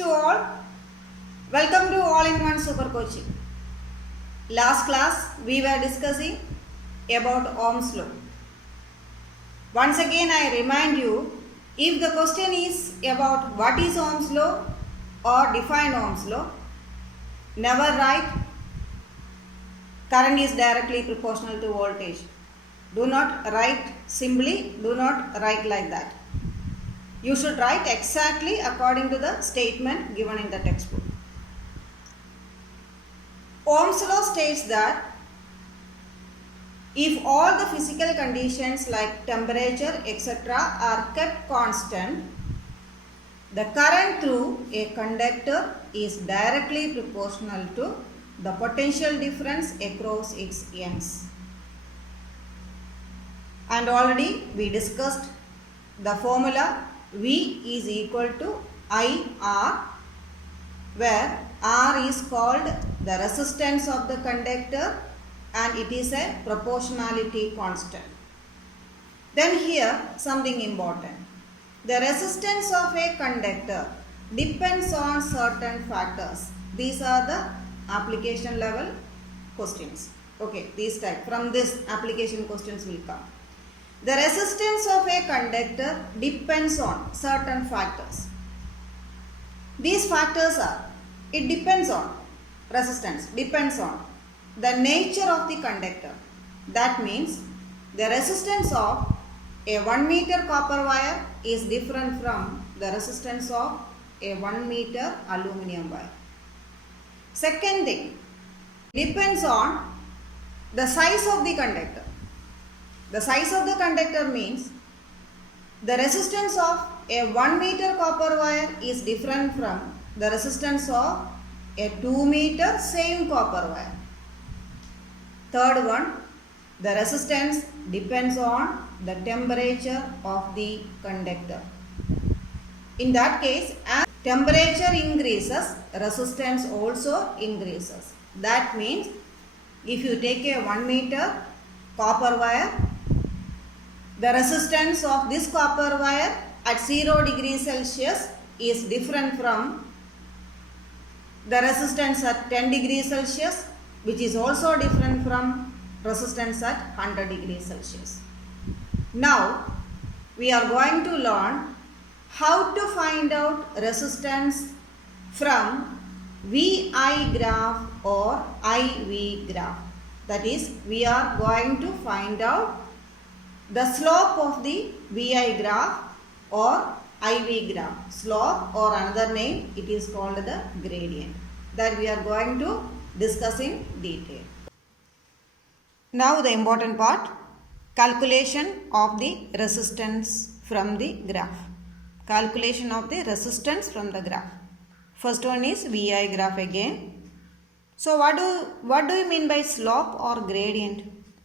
to all. Welcome to All-in-One Super Coaching. Last class we were discussing about Ohm's law. Once again I remind you, if the question is about what is Ohm's law or define Ohm's law, never write current is directly proportional to voltage. Do not write simply, do not write like that. You should write exactly according to the statement given in the textbook. Ohm's law states that if all the physical conditions like temperature etc. are kept constant, the current through a conductor is directly proportional to the potential difference across its ends. And already we discussed the formula V is equal to IR, where R is called the resistance of the conductor and it is a proportionality constant. Then here something important. The resistance of a conductor depends on certain factors. These are the application level questions. Okay, these type. From this application questions will come. The resistance of a conductor depends on certain factors. These factors are, it depends on, resistance depends on the nature of the conductor. That means the resistance of a 1 meter copper wire is different from the resistance of a 1 meter aluminum wire. Second thing, depends on the size of the conductor. The size of the conductor means the resistance of a 1 meter copper wire is different from the resistance of a 2 meter same copper wire. Third one, the resistance depends on the temperature of the conductor. In that case, as temperature increases, resistance also increases. That means if you take a 1 meter copper wire, the resistance of this copper wire at 0 degrees Celsius is different from the resistance at 10 degrees Celsius, which is also different from resistance at 100 degrees Celsius. Now we are going to learn how to find out resistance from VI graph or IV graph. That is, we are going to find out the slope of the VI graph or IV graph. Slope, or another name, it is called the gradient. That we are going to discuss in detail. Now the important part, calculation of the resistance from the graph. Calculation of the resistance from the graph. First one is VI graph again. So what do you mean by slope or gradient?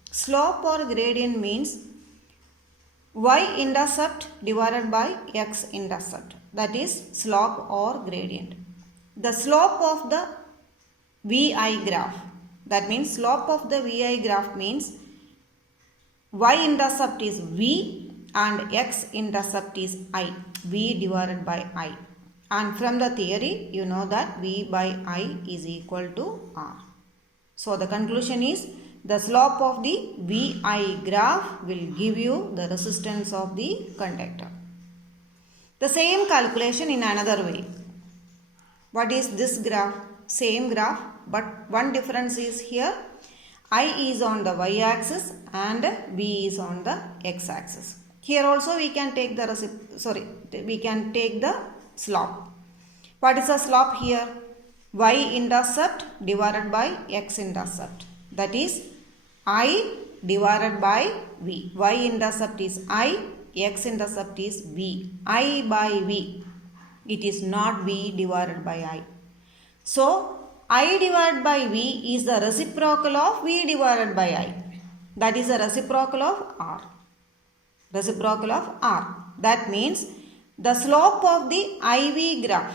Slope or gradient means y-intercept divided by x-intercept. That is slope or gradient. The slope of the VI graph, that means slope of the VI graph means y-intercept is V and x-intercept is I. V divided by I. And from the theory, you know that V by I is equal to R. So the conclusion is, the slope of the VI graph will give you the resistance of the conductor. The same calculation in another way. What is this graph? Same graph, but one difference is here. I is on the y-axis and V is on the x-axis. Here also we can take the slope. What is the slope here? Y-intercept divided by x-intercept. That is I divided by V. Y-intercept is I, x-intercept is V. I by V. It is not V divided by I. So I divided by V is the reciprocal of V divided by I. That is the reciprocal of R. Reciprocal of R. That means the slope of the IV graph,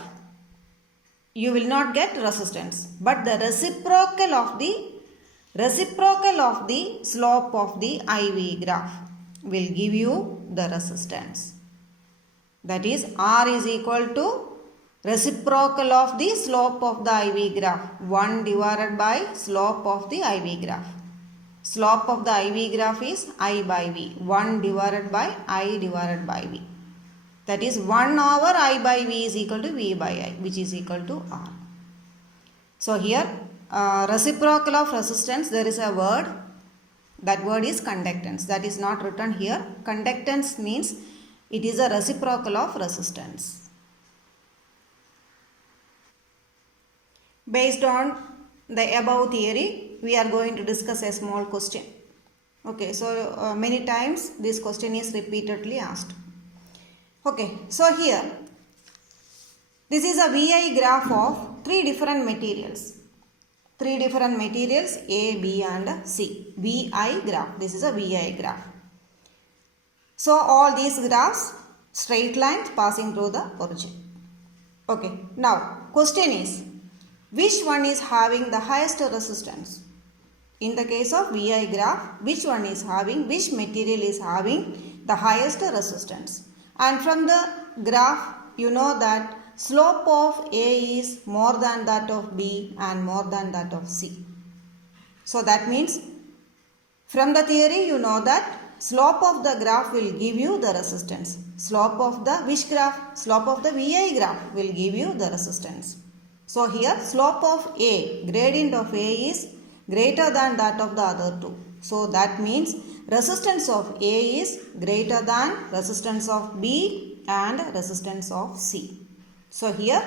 you will not get resistance, but the reciprocal of the slope of the IV graph will give you the resistance. That is R is equal to reciprocal of the slope of the IV graph. 1 divided by slope of the IV graph. Slope of the IV graph is I by V. 1 divided by I divided by V. That is 1 over I by V is equal to V by I, which is equal to R. So here reciprocal of resistance, there is a word. That word is conductance. That is not written here. Conductance means it is a reciprocal of resistance. Based on the above theory, we are going to discuss a small question. Okay, so many times this question is repeatedly asked. Okay, so here this is a VI graph of 3 different materials. 3 different materials A, B and C. VI graph. This is a VI graph. So all these graphs, straight lines passing through the origin. Okay, now question is, which one is having the highest resistance? In the case of VI graph, which material is having the highest resistance? And from the graph, you know that slope of A is more than that of B and more than that of C. So that means from the theory you know that slope of the graph will give you the resistance. Slope of the which graph? Slope of the VI graph will give you the resistance. So here slope of A, gradient of A is greater than that of the other two. So that means resistance of A is greater than resistance of B and resistance of C. So here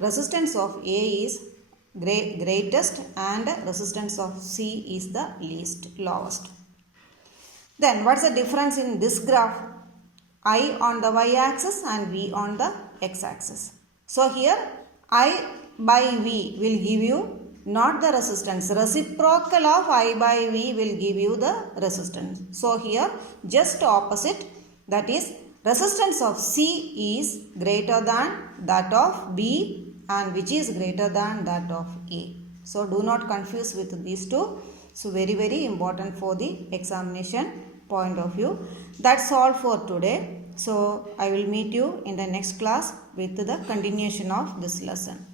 resistance of A is greatest and resistance of C is the lowest. Then what's the difference in this graph? I on the y-axis and V on the x-axis. So here I by V will give you not the resistance. Reciprocal of I by V will give you the resistance. So here just opposite, that is resistance of C is greater than that of B and which is greater than that of A. So do not confuse with these two. So very important for the examination point of view. That's all for today. So I will meet you in the next class with the continuation of this lesson.